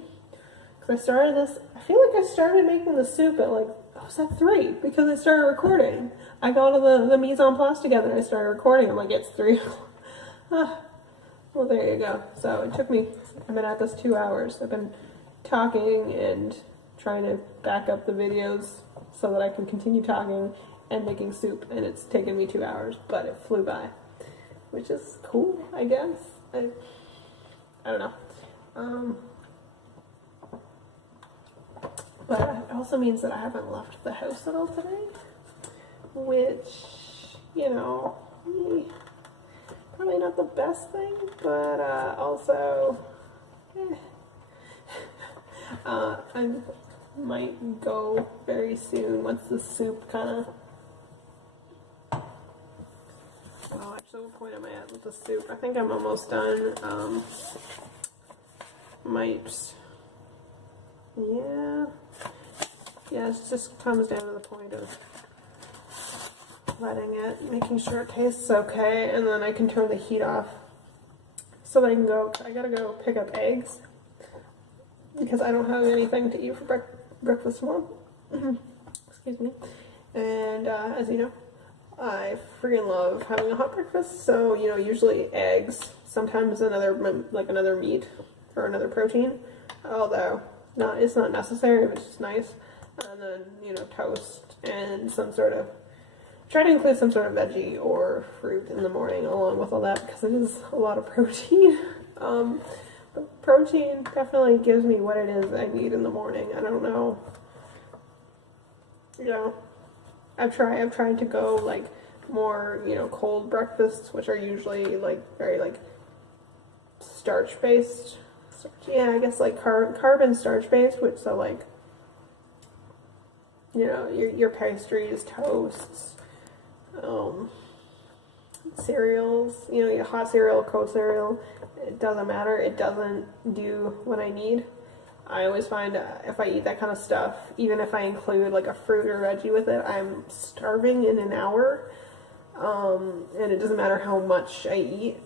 Because I started this, I feel like I started making the soup at like, I was at 3 because I started recording. I got all the mise en place together and I started recording. I'm like, it's 3 o'clock. Well, there you go. So it took me, I've been at this 2 hours. I've been talking and trying to back up the videos so that I can continue talking and making soup, and it's taken me 2 hours, but it flew by, which is cool, I guess. I don't know. But it also means that I haven't left the house at all today, which, you know, probably not the best thing, but also, I might go very soon once the soup kind of. Oh, actually, what point am I at with the soup? I think I'm almost done. Yeah. Yeah, it just comes down to the point of letting it, making sure it tastes okay, and then I can turn the heat off so that I gotta go pick up eggs because I don't have anything to eat for breakfast tomorrow. Excuse me. And as you know, I freaking love having a hot breakfast, so you know, usually eggs, sometimes another meat or another protein, although it's not necessary, but it's just nice. And then, you know, toast and try to include some sort of veggie or fruit in the morning along with all that, because it is a lot of protein. But protein definitely gives me what it is I need in the morning. I don't know. You know, I've tried to go like more, you know, cold breakfasts, which are usually like very like starch based. Yeah, I guess like carb and starch based, which so like, you know, your pastries, toasts, cereals, you know, your hot cereal, cold cereal, it doesn't matter. It doesn't do what I need. I always find if I eat that kind of stuff, even if I include like a fruit or veggie with it, I'm starving in an hour. And it doesn't matter how much I eat.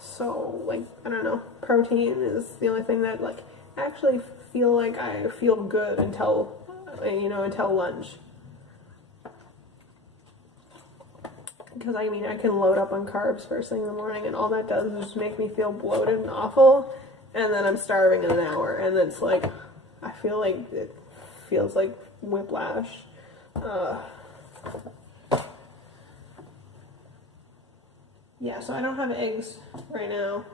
So, like, I don't know, protein is the only thing that, like, actually feel like I feel good until, you know, until lunch. Because, I mean, I can load up on carbs first thing in the morning, and all that does is just make me feel bloated and awful, and then I'm starving in an hour, and it's like, I feel like it feels like whiplash. Yeah, so I don't have eggs right now,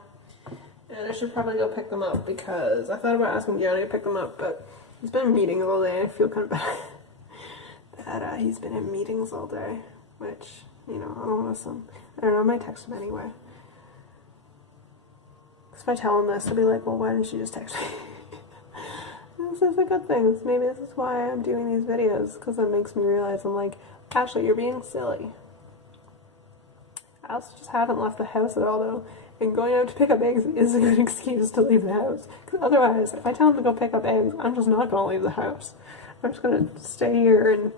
and I should probably go pick them up, because I thought about asking Johnny to pick them up, but he's been in meetings all day, and I feel kind of bad that he's been in meetings all day, which, you know, I don't know, I might text him anyway. Because if I tell him this, he'll be like, well, why didn't you just text me? This is a good thing. Maybe this is why I'm doing these videos, because it makes me realize, I'm like, Ashley, you're being silly. I also just haven't left the house at all, though, and going out to pick up eggs is a good excuse to leave the house. Because otherwise, if I tell him to go pick up eggs, I'm just not going to leave the house. I'm just going to stay here and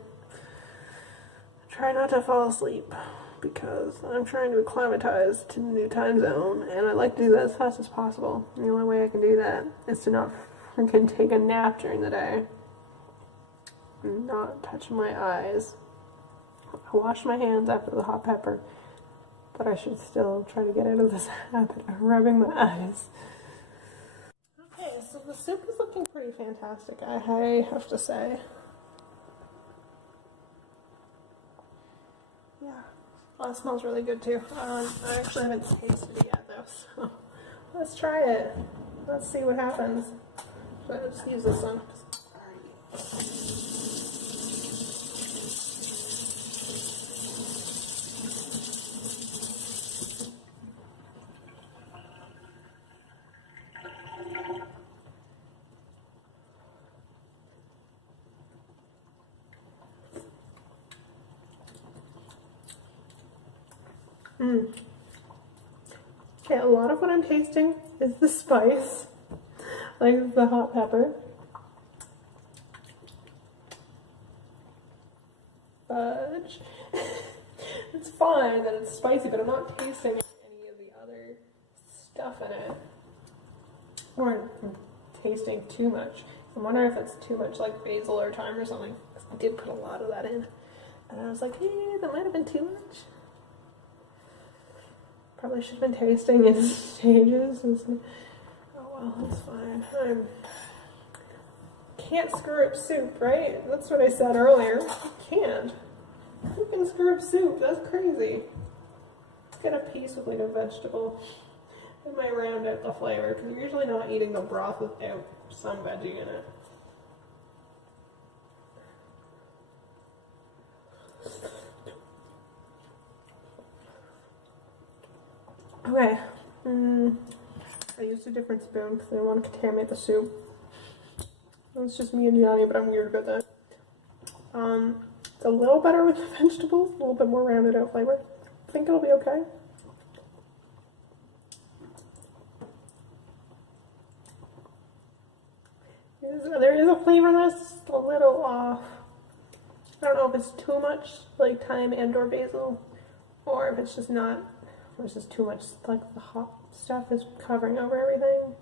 try not to fall asleep, because I'm trying to acclimatize to the new time zone, and I like to do that as fast as possible. And the only way I can do that is to not freaking take a nap during the day and not touch my eyes. I wash my hands after the hot pepper, but I should still try to get out of this habit of rubbing my eyes. Okay, so the soup is looking pretty fantastic, I have to say. Yeah, well, it smells really good too. I actually haven't tasted it yet though, so let's try it. Let's see what happens. So I'll just use this one. Okay, a lot of what I'm tasting is the spice, like the hot pepper. Fudge. It's fine that it's spicy, but I'm not tasting any of the other stuff in it. Or I'm tasting too much. I'm wondering if it's too much like basil or thyme or something, because I did put a lot of that in. And I was like, hey, that might have been too much. Probably should have been tasting in stages. Oh well, that's fine. I can't screw up soup, right? That's what I said earlier. You can't. Who can screw up soup? That's crazy. Get a piece with like a vegetable. It might round out the flavor, because you're usually not eating the broth without some veggie in it. Okay, I used a different spoon because I didn't want to contaminate the soup. It's just me and Gianni, but I'm weird about that. It's a little better with the vegetables, a little bit more rounded out flavor. I think it'll be okay. There is a flavor that's a little off. I don't know if it's too much like thyme and or basil, or if it's just not, or it's just too much like the hot stuff is covering over everything.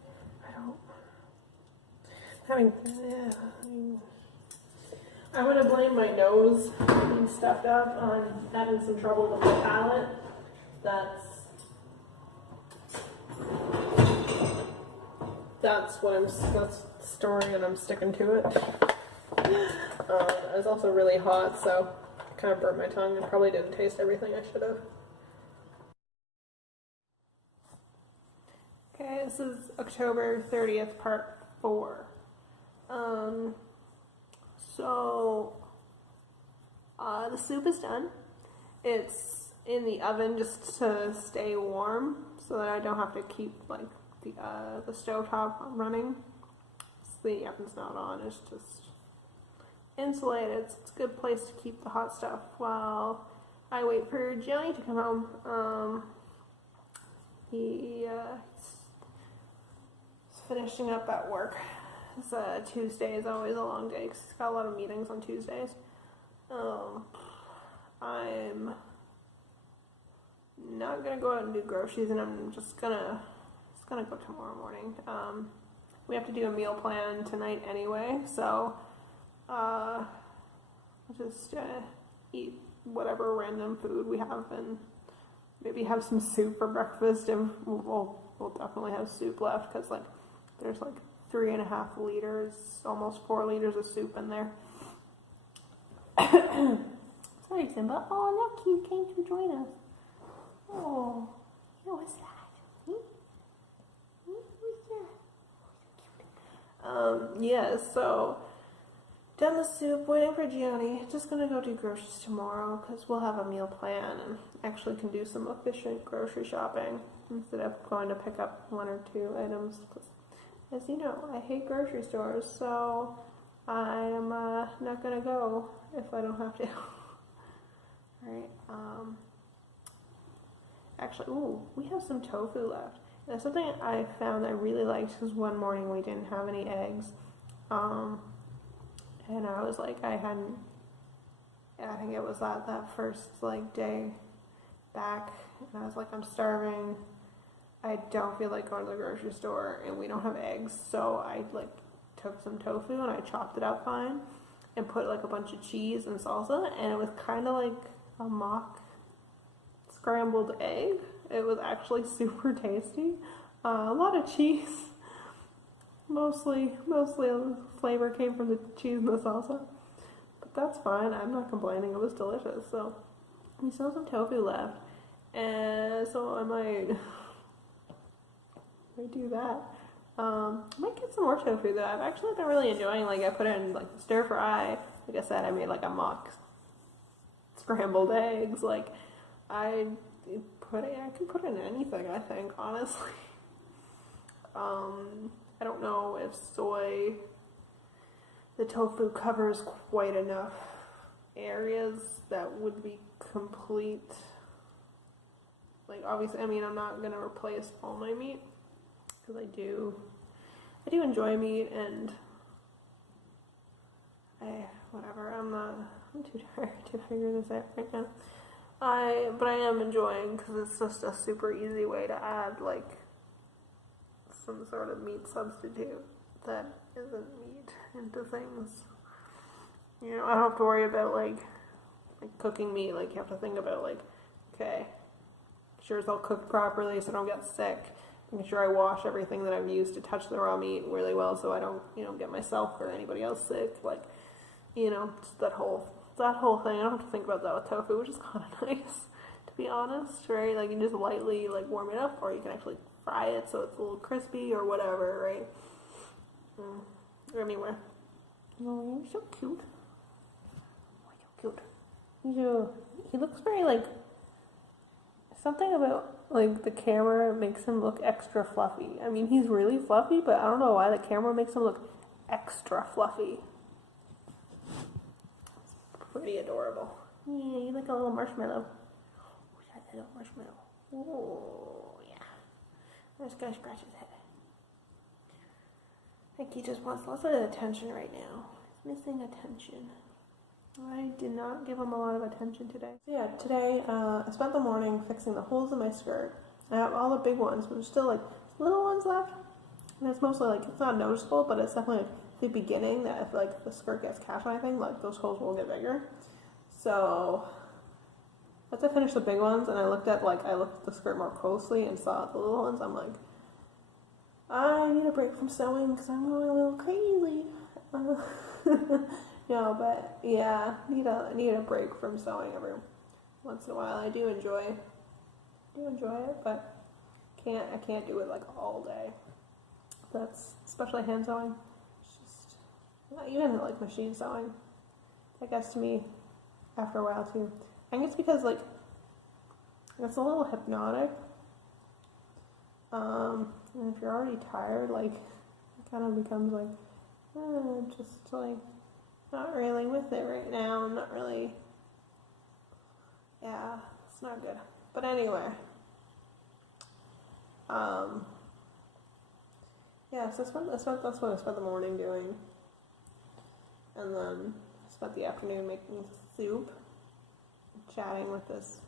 I would have blamed my nose being stuffed up on having some trouble with my palate. That's the story, and I'm sticking to it. It was also really hot, so it kind of burnt my tongue and probably didn't taste everything I should have. Okay, this is October 30th, part 4. The soup is done. It's in the oven just to stay warm so that I don't have to keep like the stovetop running. The oven's not on, it's just insulated. It's a good place to keep the hot stuff while I wait for Johnny to come home. He's finishing up at work. Tuesday is always a long day because he's got a lot of meetings on Tuesdays. I'm not gonna go out and do groceries, and I'm just gonna go tomorrow morning. We have to do a meal plan tonight anyway, so I'll just eat whatever random food we have and maybe have some soup for breakfast. And we'll definitely have soup left because like there's like 3.5 liters, almost 4 liters of soup in there. Sorry, Simba. Oh, look, you came to join us. Oh, what's that? Yeah, so done the soup, waiting for Gianni. Just gonna go do groceries tomorrow because we'll have a meal plan and actually can do some efficient grocery shopping instead of going to pick up 1 or 2 items. Because, as you know, I hate grocery stores, so I'm not gonna go if I don't have to. Alright, actually, ooh, we have some tofu left. That's something I found I really liked because one morning we didn't have any eggs. And I was like, I think it was that first like day back, and I was like, I'm starving. I don't feel like going to the grocery store, and we don't have eggs, so I like took some tofu and I chopped it up fine and put like a bunch of cheese and salsa, and it was kind of like a mock scrambled egg. It was actually super tasty. A lot of cheese. Mostly the flavor came from the cheese and the salsa. But that's fine. I'm not complaining. It was delicious. So we still have some tofu left. And so I might do that. I might get some more tofu that I've actually been really enjoying. Like I put it in like stir fry. Like I said, I made like a mock scrambled eggs. Like I can put it in anything, I think, honestly. I don't know if the tofu covers quite enough areas that would be complete. Like, obviously, I mean, I'm not going to replace all my meat, because I do enjoy meat, and whatever, I'm too tired to figure this out right now. But I am enjoying, because it's just a super easy way to add, like, some sort of meat substitute that isn't meat into things. You know, I don't have to worry about, like cooking meat. Like, you have to think about, like, okay, make sure it's all cooked properly so I don't get sick. Making sure I wash everything that I've used to touch the raw meat really well so I don't, get myself or anybody else sick. Like, just that whole thing. I don't have to think about that with tofu, which is kind of nice, to be honest, right? Like, you can just lightly, like, warm it up, or you can actually fry it so it's a little crispy or whatever, right? Or anywhere. Oh, you're so cute. Oh, you're cute. He looks very, like, something about, like, the camera makes him look extra fluffy. I mean, he's really fluffy, but I don't know why the camera makes him look extra fluffy. It's pretty adorable. Yeah, you like a little marshmallow. Oh, that little marshmallow. Oh, yeah. I'm just gonna scratch his head. I think he just wants lots of attention right now. He's missing attention. I did not give him a lot of attention today. So yeah, today I spent the morning fixing the holes in my skirt. I have all the big ones, but there's still like little ones left. And it's mostly like, it's not noticeable, but it's definitely the beginning that if like the skirt gets catch on anything, like those holes will get bigger. So once I finished the big ones and I looked at the skirt more closely and saw the little ones, I'm like, I need a break from sewing because I'm going a little crazy. No, but yeah, need a break from sewing every once in a while. I do enjoy it, but I can't do it like all day. That's especially hand sewing. It's just not even like machine sewing. That gets to me after a while too. I think it's because like it's a little hypnotic. And if you're already tired, like it kind of becomes like just like not really with it right now. I'm not really. Yeah, it's not good. But anyway. Yeah, so that's what I spent the morning doing. And then I spent the afternoon making soup, chatting with this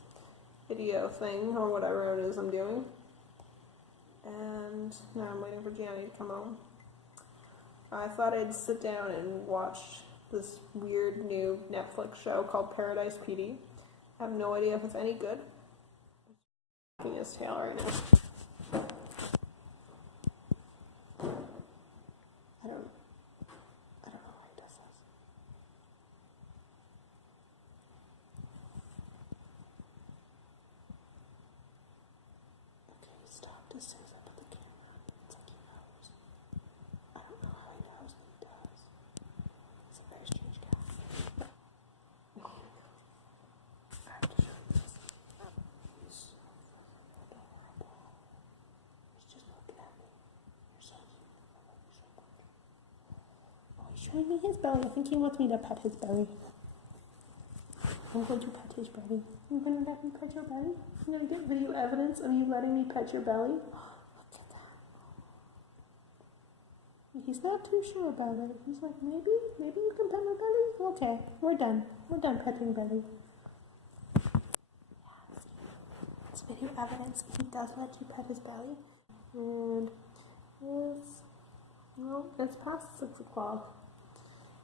video thing or whatever it is I'm doing. And now I'm waiting for Gianni to come home. I thought I'd sit down and watch this weird new Netflix show called Paradise PD. I have no idea if it's any good. I'm wagging his tail right now. I don't know why he does this. Okay, he stopped as soon as I put the camera on. It's like he knows. I don't know how he knows, but he does. He's a very strange guy. I have to show you this. He's so adorable. He's just looking at me. You're so cute. I love you so much. Oh, he's showing me his belly. I think he wants me to pet his belly. I'm going to pet his belly. You're going to let me pet your belly? I'm going to get video evidence of you letting me pet your belly. Look at that. He's not too sure about it. He's like, maybe you can pet my belly? Okay, we're done. We're done petting belly. Yeah, it's video evidence. He does let you pet his belly. And it's past 6 o'clock.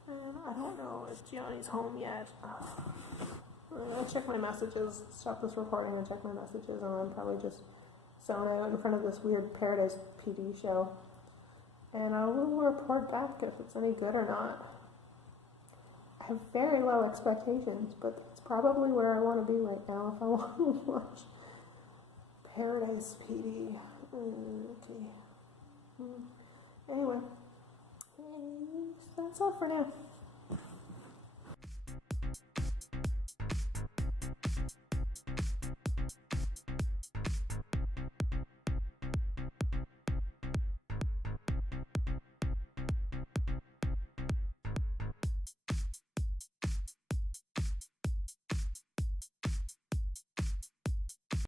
And I don't know if Gianni's home yet. I'll check my messages, stop this recording and check my messages, and I'm probably just zone out in front of this weird Paradise PD show. And I will report back if it's any good or not. I have very low expectations, but it's probably where I want to be right now if I want to watch Paradise PD. Okay. Anyway, that's all for now.